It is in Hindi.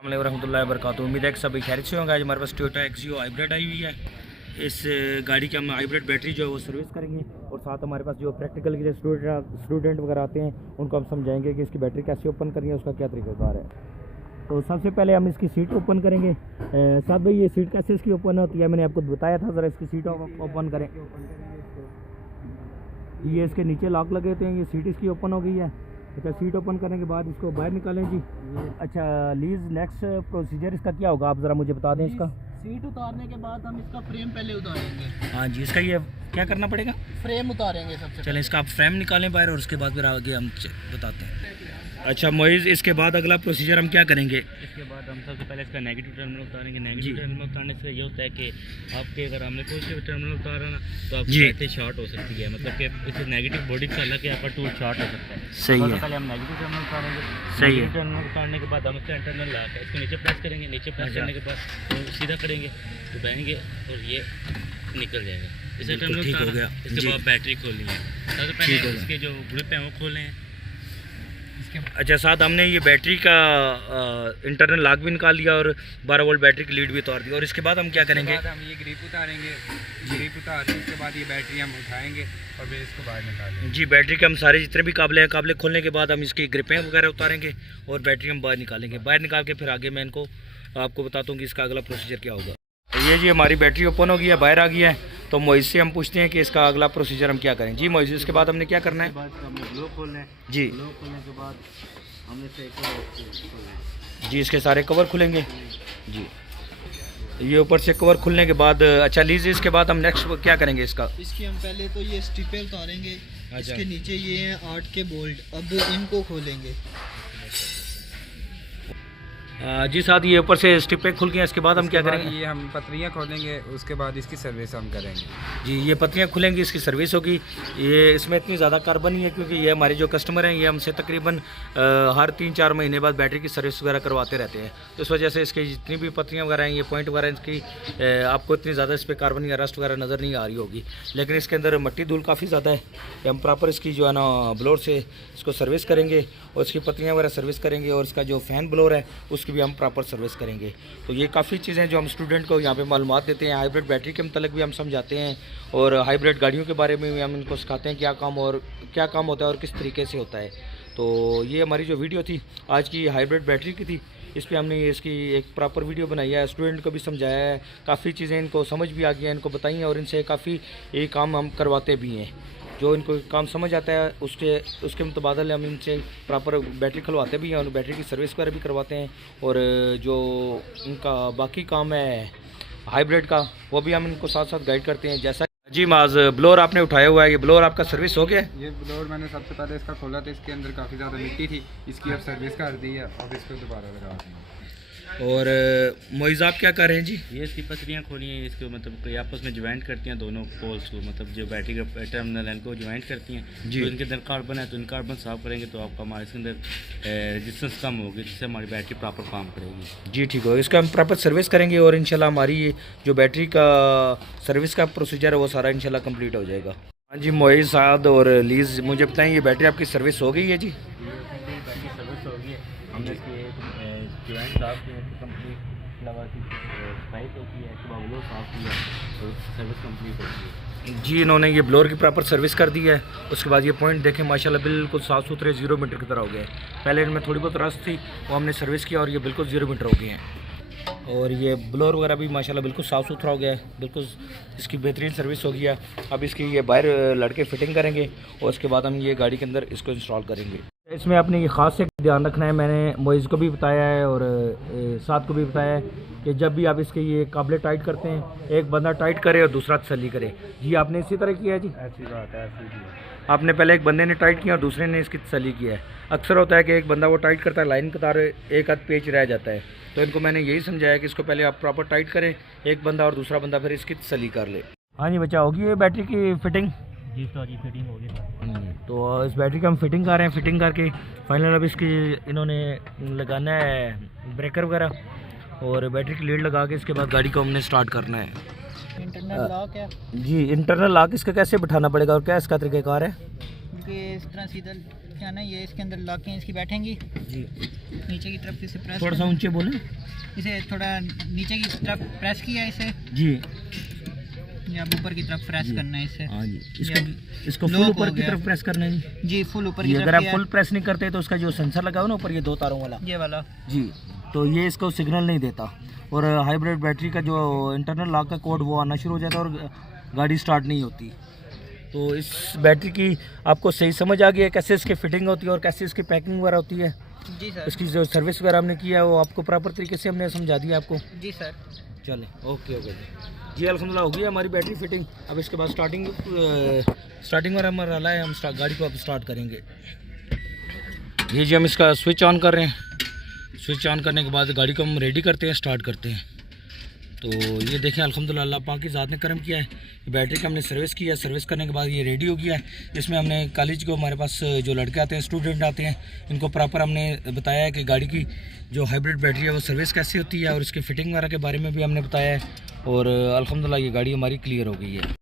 अस्सलाम रहमतुल्लाहि व बरकातुहू। उम्मीद है कि सभी खैरियत से होंगे। आज हमारे पास टोयोटा एक्सियो हाइब्रिड आई हुई है। इस गाड़ी की हम हाइब्रिड बैटरी जो है वो सर्विस करेंगे और साथ हमारे पास जो प्रैक्टिकल के लिए स्टूडेंट वगैरह आते हैं उनको हम समझाएंगे कि इसकी बैटरी कैसे ओपन करनी है, उसका क्या तरीक़ाकार है। तो सबसे पहले हम इसकी सीट ओपन करेंगे। साथ भाई ये सीट कैसे इसकी ओपन होती है मैंने आपको बताया था, ज़रा इसकी सीट ओपन करें। ये इसके नीचे लॉक लगे होते हैं, ये सीट इसकी ओपन हो गई है। अच्छा, सीट ओपन करने के बाद इसको बाहर निकालें जी। अच्छा लीज नेक्स्ट प्रोसीजर इसका क्या होगा, आप ज़रा मुझे बता दें। इसका सीट उतारने के बाद हम इसका फ्रेम पहले उतारेंगे। हाँ जी, इसका ये क्या करना पड़ेगा, फ्रेम उतारेंगे सबसे। चलें इसका आप फ्रेम निकालें बाहर और उसके बाद फिर आगे हम बताते हैं। अच्छा मोइज़, इसके बाद अगला प्रोसीजर हम क्या करेंगे? इसके बाद हम सबसे पहले इसका नेगेटिव टर्मिनल उतारेंगे। नेगेटिव टर्मिनल उतारने से ये होता है कि आपके अगर हमने पॉजिटिव टर्मिनल उतारा ना तो आपकी बैटरी शॉर्ट हो सकती है, मतलब कि इससे नेगेटिव बॉडी का अलग है, आपका टूल शॉर्ट हो सकता है। सही है, पहले हम नेगेटिव टर्मिनल उतारेंगे। सही है। नेगेटिव टर्मिनल उतारने के बाद हम इसका इंटरनल लॉक है, इसको नीचे प्रेस करेंगे। नीचे प्रेस करने के बाद तो सीधा करेंगे तो बहेंगे और ये निकल जाएगा। इसे टर्मिनल ठीक हो गया। इसके बाद बैटरी खोलनी है। सबसे पहले इसके जो ग्रिप हैं वो खोलें हैं। अच्छा, साथ हमने ये बैटरी का इंटरनल लॉक भी निकाल लिया और 12 वोल्ट बैटरी की लीड भी उतार दी। और इसके बाद हम क्या करेंगे? हम ये ग्रिप उतारेंगे। ग्रिप उतार के उसके बाद ये बैटरी हम उठाएंगे और फिर इसको बाहर निकालेंगे। जी, बैटरी के हम सारे जितने भी काबले हैं, काबले खोलने के बाद हम इसकी ग्रिपें वगैरह उतारेंगे और बैटरी हम बाहर निकालेंगे। बाहर निकाल के फिर आगे मैं इनको आपको बताता हूँ कि इसका अगला प्रोसीजर क्या होगा। ये जी हमारी बैटरी ओपन हो गई है, बाहर आ गई है। तो मोइज़ से हम पूछते हैं कि इसका अगला प्रोसीजर हम क्या करें। जी मोइज़, इसके बाद हमने क्या करना है? हमने ग्लो खोलना है जी ग्लो खोलने के बाद हमने जी इसके सारे कवर खुलेंगे जी। ये ऊपर से कवर खुलने के बाद अच्छा लीजिए, इसके बाद हम नेक्स्ट क्या करेंगे इसका? इसकी हम पहले तो ये स्टिपें उतारेंगे। इसके नीचे ये हैं 8 के बोल्ट, अब इनको खोलेंगे। जी साथ ये ऊपर से स्टिपें खुल गई, इसके बाद हम क्या करेंगे? ये हम पतरियाँ खोलेंगे, उसके बाद इसकी सर्विस हम करेंगे। जी, ये पत्तियाँ खुलेंगी, इसकी सर्विस होगी। ये इसमें इतनी ज़्यादा कार्बन नहीं है क्योंकि ये हमारे जो कस्टमर हैं ये हमसे तकरीबन हर 3-4 महीने बाद बैटरी की सर्विस वगैरह करवाते रहते हैं। तो इस वजह से इसकी जितनी भी पत्तियाँ वगैरह हैं, ये पॉइंट वगैरह इसकी आपको इतनी ज़्यादा इस पर कार्बन या रस्ट वगैरह नज़र नहीं आ रही होगी, लेकिन इसके अंदर मट्टी धूल काफ़ी ज़्यादा है। हम प्रॉपर इसकी जो है ना ब्लोर से इसको सर्विस करेंगे और इसकी पत्तियाँ वगैरह सर्विस करेंगे और इसका जो फ़ैन ब्लोर है उसकी भी हम प्रॉपर सर्विस करेंगे। तो ये काफ़ी चीज़ें जो हम स्टूडेंट को यहाँ पे मालूमात देते हैं। हाइब्रिड बैटरी के मतलब भी हम समझाते हैं और हाइब्रिड गाड़ियों के बारे में भी हम इनको सिखाते हैं क्या काम होता है और किस तरीके से होता है। तो ये हमारी जो वीडियो थी आज की हाइब्रिड बैटरी की थी, इस पर हमने इसकी एक प्रॉपर वीडियो बनाई है, स्टूडेंट को भी समझाया है, काफ़ी चीज़ें इनको समझ भी आ गई हैं, इनको बताई हैं और इनसे काफ़ी ये काम हम करवाते भी हैं। जो इनको काम समझ आता है उसके मुतबादल हम इनसे प्रॉपर बैटरी खुलवाते भी हैं और बैटरी की सर्विस वगैरह भी करवाते हैं। और जो इनका बाकी काम है हाइब्रिड का वो भी हम इनको साथ साथ गाइड करते हैं। जैसा जी माज ब्लोर आपने उठाया हुआ है, ये ब्लोर आपका सर्विस हो गया? ये ब्लोर मैंने सबसे पहले इसका खोला था, इसके अंदर काफ़ी ज़्यादा मिट्टी थी, इसकी अब सर्विस कर दी है और इसको दोबारा लगा दी। और मोइज़ आप क्या कर रहे हैं जी? ये इसकी पतरियाँ खोली हैं, इसको मतलब कोई आपस में ज्वाइंट करती हैं दोनों पोल्स को, मतलब जो बैटरी का टर्मिनल है इनको ज्वाइंट करती हैं जी। तो इनके अंदर कार्बन है तो इन कार्बन साफ करेंगे तो आपका हमारे इसके अंदर रेजिस्टेंस कम होगी, जिससे हमारी बैटरी प्रॉपर काम करेगी। जी ठीक हो, इसका हम प्रॉपर सर्विस करेंगे और इंशाल्लाह हमारी ये जो बैटरी का सर्विस का प्रोसीजर है वो सारा इंशाल्लाह कंप्लीट हो जाएगा। हाँ जी मोइज़ साद और लीज़, मुझे बताएं ये बैटरी आपकी सर्विस हो गई है जी? बैटरी सर्विस हो गई है, हमने इसकी ज्वाइंट साफ की है, कंप्लीट लगा की स्पाइस होती है, इसके बाद ब्लोर साफ किया तो सर्विस कंप्लीट होती है जी। इन्होंने ये ब्लोर की प्रॉपर सर्विस कर दी है। उसके बाद ये पॉइंट देखें माशाल्लाह बिल्कुल साफ़ सुथरे 0 मीटर की तरह हो गए। पहले इनमें थोड़ी बहुत रस्ट थी, वो हमने सर्विस किया और ये बिल्कुल 0 मीटर हो गए हैं। और ये ब्लोर वगैरह भी माशाल्लाह बिल्कुल साफ़ सुथरा हो गया है, बिल्कुल इसकी बेहतरीन सर्विस हो गया। अब इसकी ये बाहर लड़के फिटिंग करेंगे और उसके बाद हम ये गाड़ी के अंदर इसको इंस्टॉल करेंगे। इसमें आपने ये ख़ास से ध्यान रखना है, मैंने मोइज़ को भी बताया है और साथ को भी बताया है कि जब भी आप इसके ये काबले टाइट करते हैं एक बंदा टाइट करे और दूसरा तसल्ली करे। जी आपने इसी तरह किया है जी? ऐसी बात है, ऐसी जी। आपने पहले एक बंदे ने टाइट किया और दूसरे ने इसकी तसल्ली किया है। अक्सर होता है कि एक बंदा वो टाइट करता है, लाइन कतार एक आध पेच रह जाता है, तो इनको मैंने यही समझाया कि इसको पहले आप प्रॉपर टाइट करें एक बंदा और दूसरा बंदा फिर इसकी तसल्ली कर ले। हाँ जी बच्चा, होगी ये बैटरी की फिटिंग? जी तो जी फिटिंग हो गई। तो इस बैटरी का हम फिटिंग कर रहे हैं, फिटिंग करके फाइनल अब इसकी इन्होंने लगाना है ब्रेकर वगैरह और बैटरी की लीड लगा के इसके बाद गाड़ी को हमने स्टार्ट करना है। इंटरनल लॉक है जी, इंटरनल लॉक इसका कैसे बिठाना पड़ेगा और क्या इसका तरीक़ाकार है? ये इस तरह सीधा क्या ना, ये इसके अंदर लॉकें इसकी बैठेंगी जी। नीचे की तरफ इसे प्रेस थोड़ा सा ऊंचे बोले। इसे थोड़ा नीचे की तरफ प्रेस किया इसे, जी या ऊपर की तरफ प्रेस करना है इसे। हाँ जी, ये इसको फुल lock ऊपर हो की गया। तरफ प्रेस करना है जी। जी फुल ऊपर जी की अगर तरफ आप किया फुल प्रेस नहीं करते तो उसका जो सेंसर लगा हो ना ऊपर, ये 2 तारों वाला ये वाला जी, तो ये इसको सिग्नल नहीं देता और हाइब्रिड बैटरी का जो इंटरनल लॉक का कोड वो आना शुरू हो जाता है और गाड़ी स्टार्ट नहीं होती। तो इस बैटरी की आपको सही समझ आ गई है कैसे इसकी फिटिंग होती है और कैसे इसकी पैकिंग वगैरह होती है। जी सर। इसकी जो सर्विस वगैरह हमने किया है वो आपको प्रॉपर तरीके से हमने समझा दिया आपको। जी सर। चले ओके ओके जी अल्हम्दुलिल्लाह हो गई हमारी बैटरी फिटिंग। अब इसके बाद स्टार्टिंग वगैरह हमारा रहा है, हम गाड़ी को अब स्टार्ट करेंगे। ये जी हम इसका स्विच ऑन कर रहे हैं। स्विच ऑन करने के बाद गाड़ी को हम रेडी करते हैं, स्टार्ट करते हैं। तो ये देखें अल्हम्दुलिल्लाह अल्लाह पाक की ज़ात ने करम किया है, बैटरी की हमने सर्विस की है। सर्विस करने के बाद ये रेडी हो गया है। इसमें हमने कॉलेज को हमारे पास जो लड़के आते हैं, स्टूडेंट आते हैं, इनको प्रॉपर हमने बताया है कि गाड़ी की जो हाइब्रिड बैटरी है वो सर्विस कैसे होती है और इसकी फ़िटिंग वगैरह के बारे में भी हमने बताया है। और अल्हम्दुलिल्लाह ये गाड़ी हमारी क्लियर हो गई है।